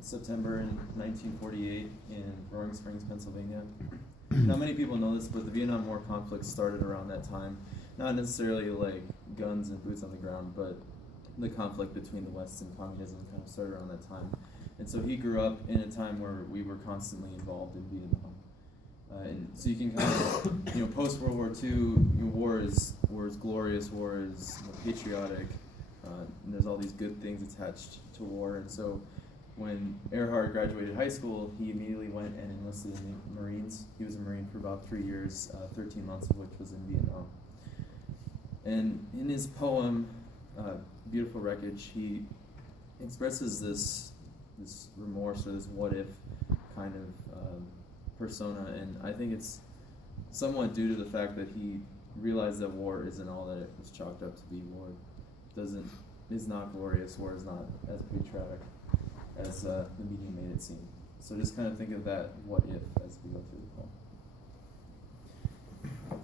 September in 1948 in Roaring Springs, Pennsylvania. Not many people know this, but the Vietnam War conflict started around that time. Not necessarily like guns and boots on the ground, but the conflict between the West and communism kind of started around that time. And so he grew up in a time where we were constantly involved in Vietnam. And so you can kind of, post World War II, war is glorious, war is patriotic, and there's all these good things attached to war. And so when Earhart graduated high school, he immediately went and enlisted in the Marines. He was a Marine for about 3 years, 13 months of which was in Vietnam. And in his poem, Beautiful Wreckage, he expresses this remorse or this what if kind of persona, and I think it's somewhat due to the fact that he realized that war isn't all that it was chalked up to be. War is not glorious. War is not as patriotic as the media made it seem. So just kind of think of that what if as we go through the poem.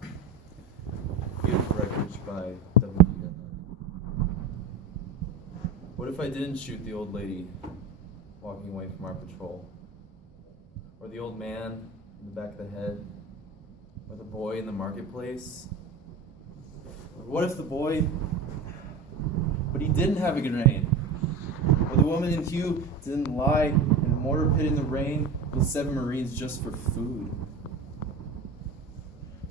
Beautiful Wreckage by W.D. Earhart. What if I didn't shoot the old lady walking away from our patrol? Or the old man in the back of the head? Or the boy in the marketplace? Or what if the boy, but he didn't have a grenade? Or the woman in Hugh didn't lie in a mortar pit in the rain with 7 Marines just for food?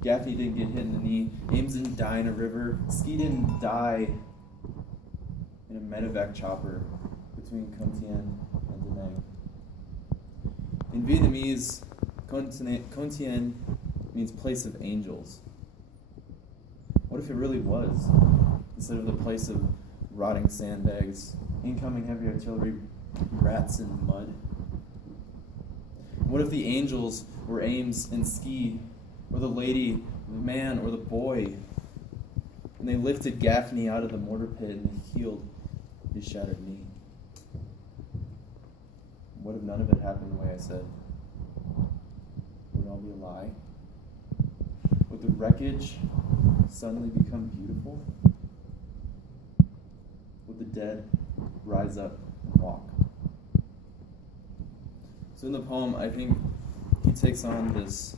Gaffney didn't get hit in the knee. Ames didn't die in a river. Ski didn't die in a medevac chopper between Con Thien and Da Nang. In Vietnamese, Con Thien means place of angels. What if it really was? Instead of the place of rotting sandbags, incoming heavy artillery, rats and mud. What if the angels were Ames and Ski, or the lady, the man, or the boy, and they lifted Gaffney out of the mortar pit and healed his shattered knee? What if none of it happened the way I said? Would it all be a lie? Would the wreckage suddenly become beautiful? Would the dead rise up and walk? So in the poem, I think he takes on this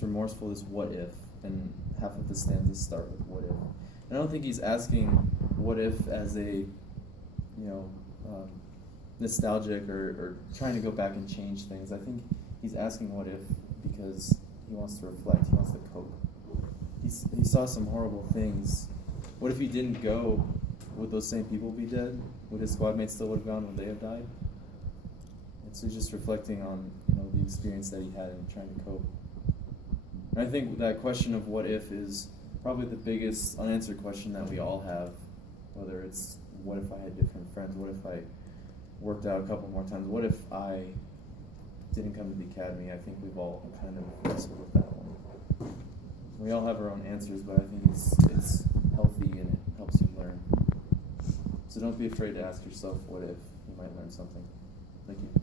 remorseful, this what if, and half of the stanzas start with what if. And I don't think he's asking what if as a, nostalgic or trying to go back and change things. I think he's asking what if because he wants to reflect, he wants to cope. He saw some horrible things. What if he didn't go? Would those same people be dead? Would his squad mates still have gone? Would they have died? And so he's just reflecting on the experience that he had and trying to cope. And I think that question of what if is probably the biggest unanswered question that we all have, whether it's what if I had different friends, what if I worked out a couple more times, what if I didn't come to the academy? I think we've all kind of wrestled with that one. We all have our own answers, but I think it's healthy and it helps you learn. So don't be afraid to ask yourself what if. You might learn something. Thank you.